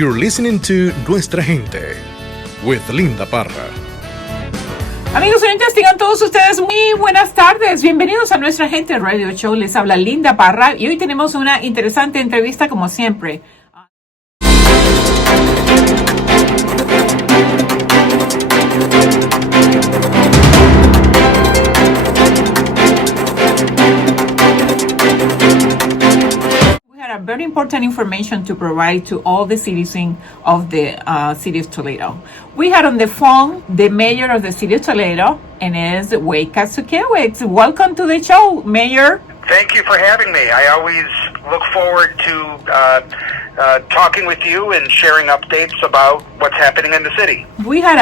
You're listening to Nuestra Gente with Linda Parra. Amigos oyentes, tengan todos ustedes muy buenas tardes. Bienvenidos a Nuestra Gente Radio Show. Les habla Linda Parra y hoy tenemos una interesante entrevista como siempre. Very important information to provide to all the citizens of the city of Toledo. We had on the phone the mayor of the city of Toledo, and it is Kapszukiewicz. Welcome to the show, Mayor. Thank you for having me. I always look forward to talking with you and sharing updates about what's happening in the city. We had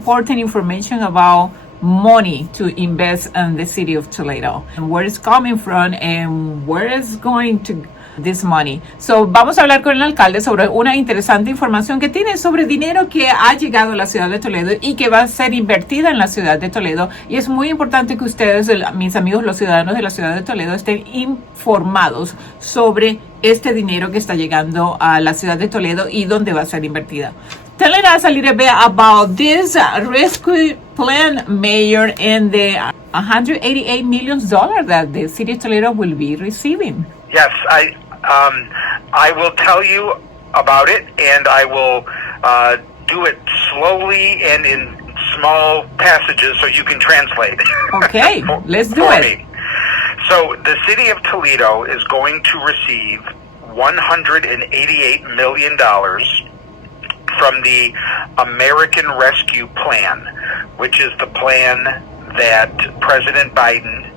important information about money to invest in the city of Toledo and where it's coming from and where it's going to this money. So, vamos a hablar con el alcalde sobre una interesante información que tiene sobre dinero que ha llegado a la ciudad de Toledo y que va a ser invertida en la ciudad de Toledo. Y es muy importante que ustedes, mis amigos, los ciudadanos de la ciudad de Toledo, estén informados sobre este dinero que está llegando a la ciudad de Toledo y dónde va a ser invertida. Tell us a little bit about this rescue plan, Mayor, and the $188 million that the city of Toledo will be receiving. Yes, I will tell you about it, and I will do it slowly and in small passages so you can translate. Okay, let's do it. Me. So the city of Toledo is going to receive $188 million from the American Rescue Plan, which is the plan that President Biden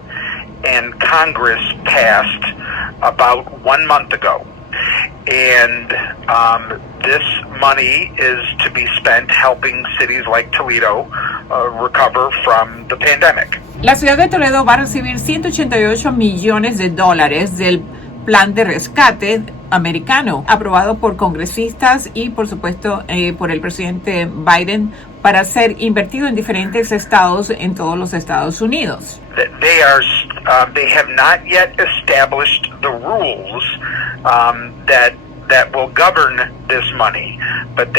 and Congress passed about 1 month ago. And this money is to be spent helping cities like Toledo recover from the pandemic. La ciudad de Toledo va a recibir $188 millones del plan de rescate americano, aprobado por congresistas y, por supuesto, por el presidente Biden, para ser invertido en diferentes estados en todos los Estados Unidos. They have not yet established the rules that will govern this money, but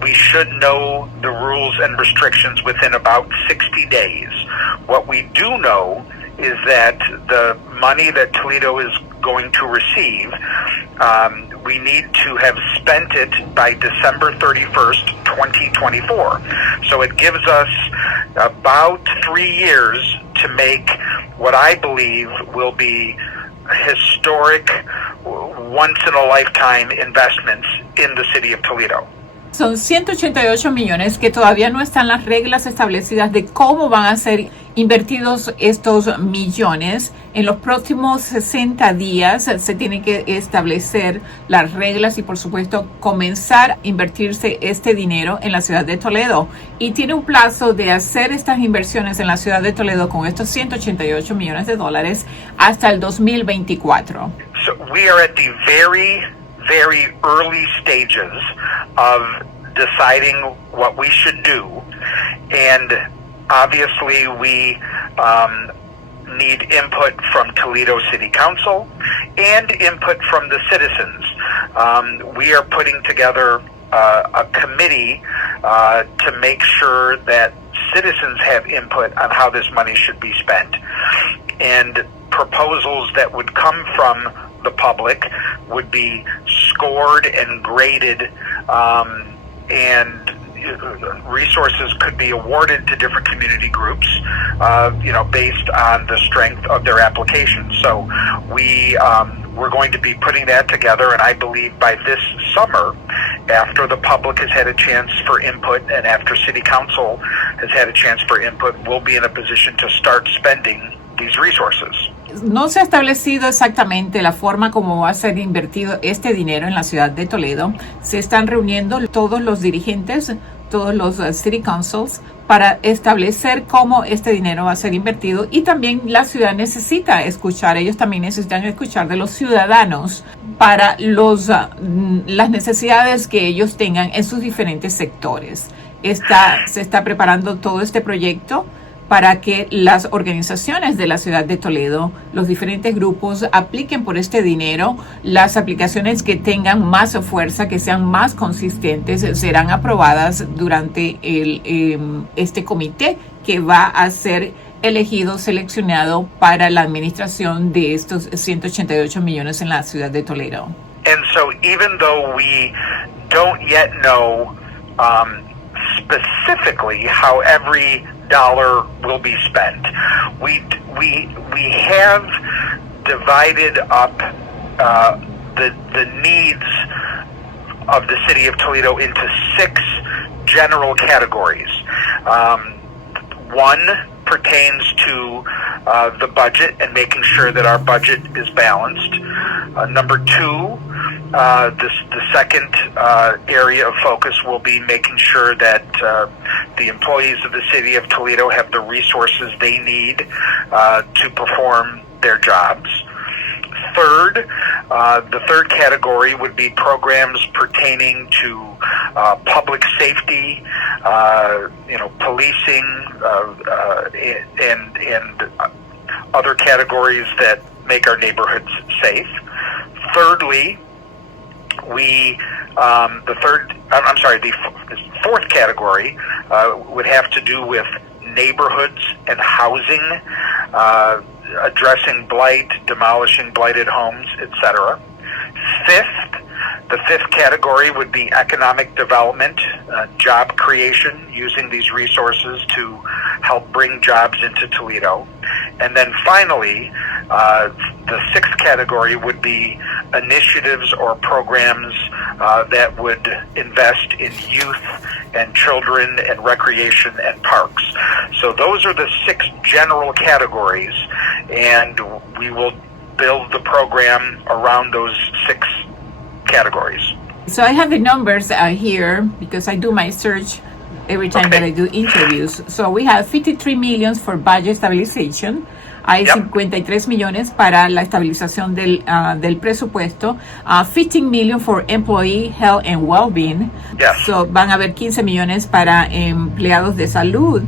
we should know the rules and restrictions within about 60 days. What we do know is that the money that Toledo is going to receive, we need to have spent it by December 31st, 2024. So it gives us about 3 years to make what I believe will be historic, once-in-a-lifetime investments in the city of Toledo. Son 188 millones que todavía no están las reglas establecidas de cómo van a ser invertidos estos millones. En los próximos 60 días se tienen que establecer las reglas y, por supuesto, comenzar a invertirse este dinero en la ciudad de Toledo. Y tiene un plazo de hacer estas inversiones en la ciudad de Toledo con estos 188 millones de dólares hasta el 2024. So we are at the very early stages of deciding what we should do, and obviously we need input from Toledo City Council and input from the citizens. We are putting together a committee to make sure that citizens have input on how this money should be spent, and proposals that would come from the public would be scored and graded, and resources could be awarded to different community groups, based on the strength of their application. So we're going to be putting that together, and I believe by this summer, after the public has had a chance for input and after City Council has had a chance for input, we'll be in a position to start spending these resources. No se ha establecido exactamente la forma como va a ser invertido este dinero en la ciudad de Toledo. Se están reuniendo todos los dirigentes, todos los city councils, para establecer cómo este dinero va a ser invertido, y también la ciudad necesita escuchar, ellos también necesitan escuchar de los ciudadanos para las necesidades que ellos tengan en sus diferentes sectores. Se está preparando todo este proyecto para que las organizaciones de la ciudad de Toledo, los diferentes grupos, apliquen por este dinero. Las aplicaciones que tengan más fuerza, que sean más consistentes, serán aprobadas durante este comité que va a ser elegido, seleccionado para la administración de estos 188 millones en la ciudad de Toledo. And so even though we don't yet know specifically how every dollar will be spent, we have divided up the needs of the city of Toledo into 6 general categories. One pertains to the budget and making sure that our budget is balanced. Number 2, the second area of focus will be making sure that the employees of the city of Toledo have the resources they need to perform their jobs. Third, the third category would be programs pertaining to public safety, policing, and other categories that make our neighborhoods safe. Thirdly, the fourth category would have to do with neighborhoods and housing, addressing blight, demolishing blighted homes, etc. The fifth category would be economic development, job creation, using these resources to help bring jobs into Toledo. And then finally, the sixth category would be initiatives or programs that would invest in youth and children and recreation and parks. So those are the 6 general categories, and we will build the program around those 6 categories. So I have the numbers here because I do my search every time that I do interviews. So we have 53 million for budget stabilization. Hay 53 millones para la estabilización del presupuesto. 15 million for employee health and well-being. So van a haber 15 millones para empleados de salud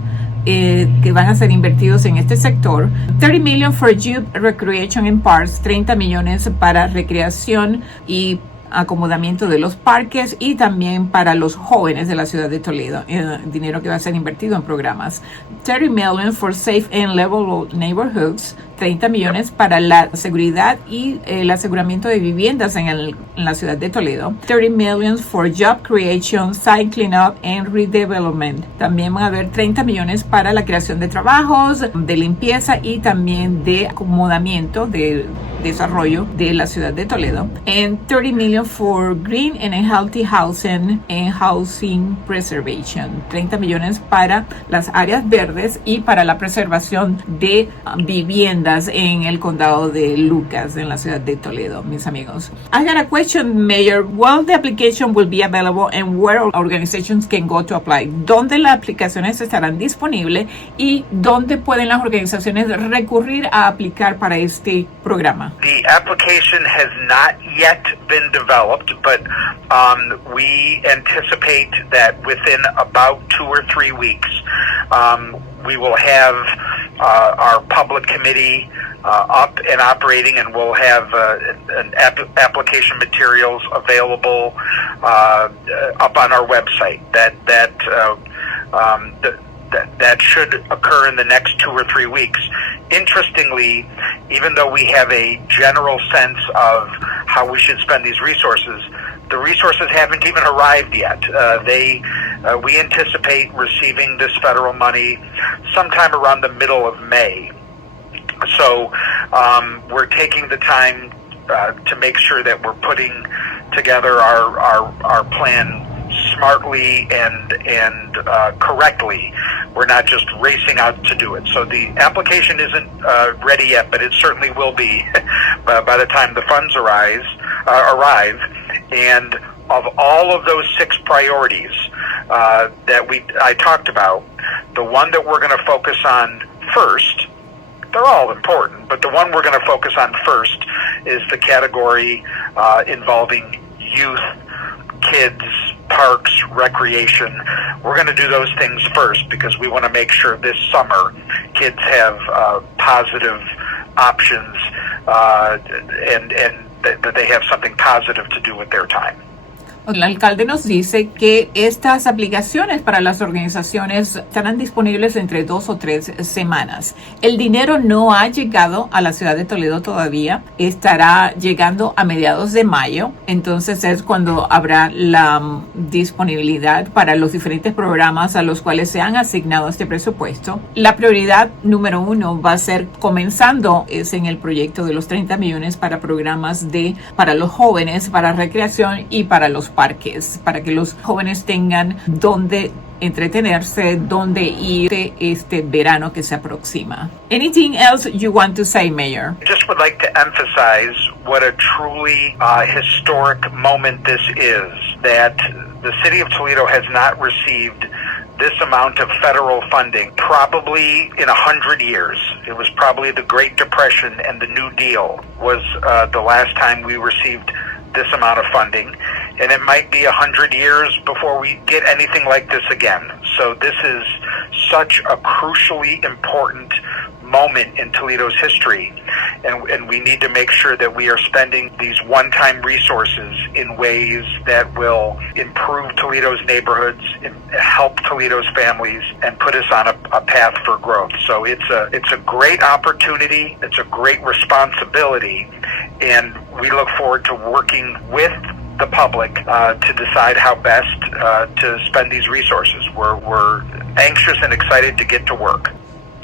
que van a ser invertidos en este sector. 30 million for youth recreation and parks. 30 millones para recreación y acomodamiento de los parques, y también para los jóvenes de la ciudad de Toledo, dinero que va a ser invertido en programas. 30 million for safe and level neighborhoods, 30 millones para la seguridad y el aseguramiento de viviendas en la ciudad de Toledo. 30 million for job creation, site cleanup and redevelopment. También van a haber 30 millones para la creación de trabajos, de limpieza y también de acomodamiento, de desarrollo de la ciudad de Toledo. And 30 million for green and healthy housing and housing preservation. 30 millones para las áreas verdes y para la preservación de viviendas en el condado de Lucas, en la ciudad de Toledo, mis amigos. I got a question, Mayor. Well, the application will be available and where organizations can go to apply. ¿Dónde las aplicaciones estarán disponibles y dónde pueden las organizaciones recurrir a aplicar para este programa? The application has not yet been developed, but we anticipate that within about 2 or 3 weeks, we will have our public committee up and operating, and we'll have application materials available up on our website. That should occur in the next 2 or 3 weeks. Interestingly, even though we have a general sense of how we should spend these resources, the resources haven't even arrived yet. We anticipate receiving this federal money sometime around the middle of May. So we're taking the time to make sure that we're putting together our plan smartly and correctly. We're not just racing out to do it. So the application isn't ready yet, but it certainly will be by the time the funds arrive. And of all of those 6 priorities that I talked about, the one that we're going to focus on first, they're all important, but the one we're going to focus on first is the category involving youth kids, parks, recreation. We're going to do those things first because we want to make sure this summer kids have positive options and that they have something positive to do with their time. El alcalde nos dice que estas aplicaciones para las organizaciones estarán disponibles entre 2 o 3 semanas. El dinero no ha llegado a la ciudad de Toledo todavía, estará llegando a mediados de mayo, entonces es cuando habrá la disponibilidad para los diferentes programas a los cuales se han asignado este presupuesto. La prioridad número 1 va a ser, comenzando, es en el proyecto de los 30 millones para programas para los jóvenes, para recreación y para los parques, para que los jóvenes tengan donde entretenerse, donde ir este verano que se aproxima. Anything else you want to say, Mayor? I just would like to emphasize what a truly historic moment this is, that the city of Toledo has not received this amount of federal funding probably in 100 years. It was probably the Great Depression and the New Deal was the last time we received this amount of funding, and it might be 100 years before we get anything like this again. So this is such a crucially important moment in Toledo's history, and we need to make sure that we are spending these one-time resources in ways that will improve Toledo's neighborhoods, help Toledo's families, and put us on a path for growth. So it's a great opportunity, it's a great responsibility, and we look forward to working with the public to decide how best to spend these resources. We're anxious and excited to get to work.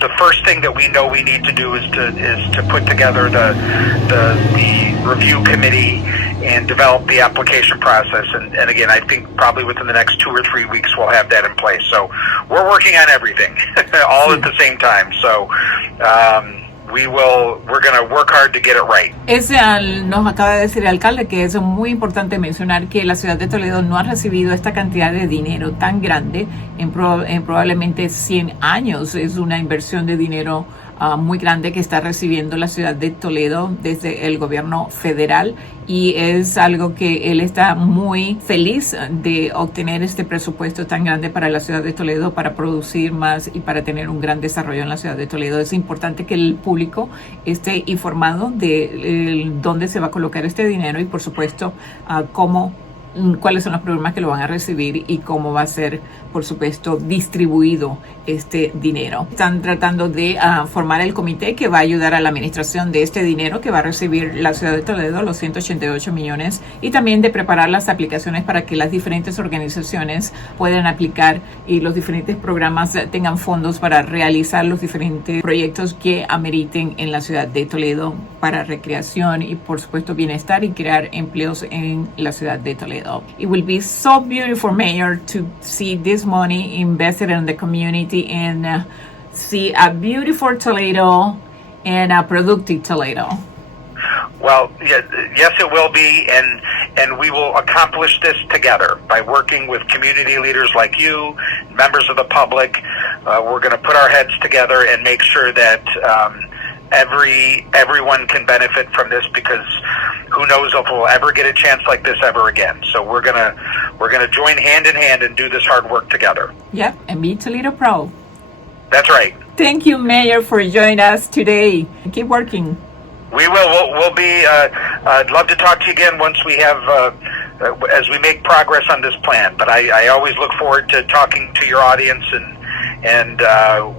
The first thing that we know we need to do is to put together the review committee and develop the application process. And again, I think probably within the next 2 or 3 weeks we'll have that in place. So we're working on everything all at the same time. So we're going to work hard to get it right. Nos acaba de decir el alcalde que es muy importante mencionar que la ciudad de Toledo no ha recibido esta cantidad de dinero tan grande en probablemente 100 años. Es una inversión de dinero muy grande que está recibiendo la ciudad de Toledo desde el gobierno federal, y es algo que él está muy feliz de obtener este presupuesto tan grande para la ciudad de Toledo, para producir más y para tener un gran desarrollo en la ciudad de Toledo. Es importante que el público esté informado de dónde se va a colocar este dinero y, por supuesto, cuáles son los programas que lo van a recibir y cómo va a ser, por supuesto, distribuido este dinero. Están tratando de formar el comité que va a ayudar a la administración de este dinero que va a recibir la ciudad de Toledo, los 188 millones, y también de preparar las aplicaciones para que las diferentes organizaciones puedan aplicar y los diferentes programas tengan fondos para realizar los diferentes proyectos que ameriten en la ciudad de Toledo para recreación y, por supuesto, bienestar y crear empleos en la ciudad de Toledo. It will be so beautiful, Mayor, to see this money invested in the community and see a beautiful Toledo and a productive Toledo. Well, yes, it will be, and we will accomplish this together by working with community leaders like you, members of the public. We're going to put our heads together and make sure that everyone can benefit from this, because who knows if we'll ever get a chance like this ever again. So we're gonna join hand in hand and do this hard work together. Yep, and be Toledo proud. That's right. Thank you, Mayor, for joining us today. Keep working. We will. We'll be. I'd love to talk to you again once we have, as we make progress on this plan. But I always look forward to talking to your audience, and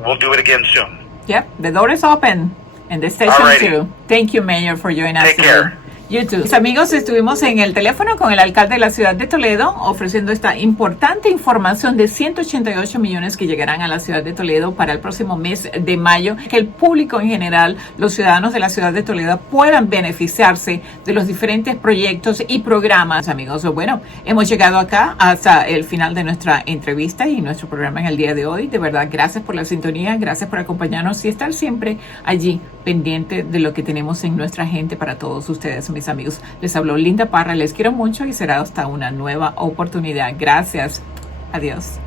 we'll do it again soon. Yep, the door is open. And the station too. Thank you, Mayor, for joining us today. Take care. You too. Mis amigos, estuvimos en el teléfono con el alcalde de la ciudad de Toledo ofreciendo esta importante información de 188 millones que llegarán a la ciudad de Toledo para el próximo mes de mayo, que el público en general, los ciudadanos de la ciudad de Toledo, puedan beneficiarse de los diferentes proyectos y programas. Amigos, bueno, hemos llegado acá hasta el final de nuestra entrevista y nuestro programa en el día de hoy. De verdad, gracias por la sintonía, gracias por acompañarnos y estar siempre allí pendiente de lo que tenemos en nuestra gente para todos ustedes, mis amigos. Les habló Linda Parra, les quiero mucho y será hasta una nueva oportunidad. Gracias. Adiós.